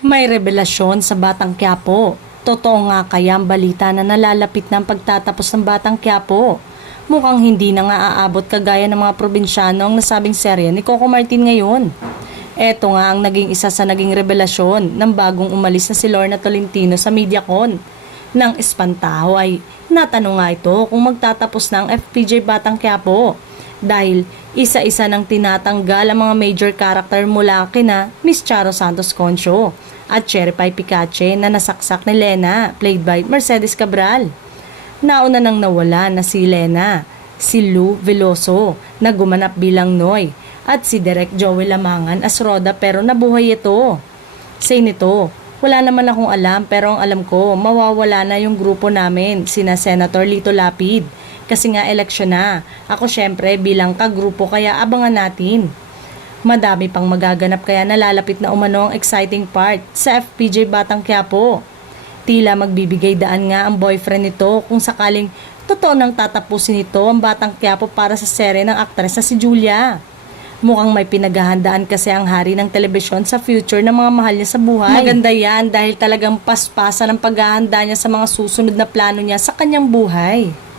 May revelasyon sa Batang Quiapo. Totoo nga kaya ang balita na nalalapit na ang pagtatapos ng Batang Quiapo? Mukhang hindi na nga aabot kagaya ng mga probinsyano ang nasabing serye ni Coco Martin ngayon. Eto nga ang naging isa sa naging revelasyon ng bagong umalis na si Lorna Tolentino sa MediaCon. Nang espantaho ay natanong nga ito kung magtatapos na ang FPJ Batang Quiapo dahil isa-isa nang tinatanggal ang mga major character mula kina Miss Charo Santos Concho at Cherry Pie Picache na nasaksak ni Lena, played by Mercedes Cabral. Nauna nang nawala na si Lena, si Lou Veloso na gumanap bilang Noy at si Direk Joey Lamangan as Roda pero nabuhay ito. Say nito, wala naman akong alam pero ang alam ko mawawala na yung grupo namin sina Senator Lito Lapid kasi nga eleksyon na. Ako syempre bilang kagrupo kaya abangan natin. Madami pang magaganap kaya nalalapit na umano ang exciting part sa FPJ Batang Quiapo. Tila magbibigay daan nga ang boyfriend nito kung sakaling totoo nang tatapusin ito ang Batang Quiapo para sa serye ng aktres na si Julia. Mukhang may pinaghahandaan kasi ang hari ng telebisyon sa future ng mga mahal niya sa buhay. Maganda yan dahil talagang paspasan ang paghahanda niya sa mga susunod na plano niya sa kanyang buhay.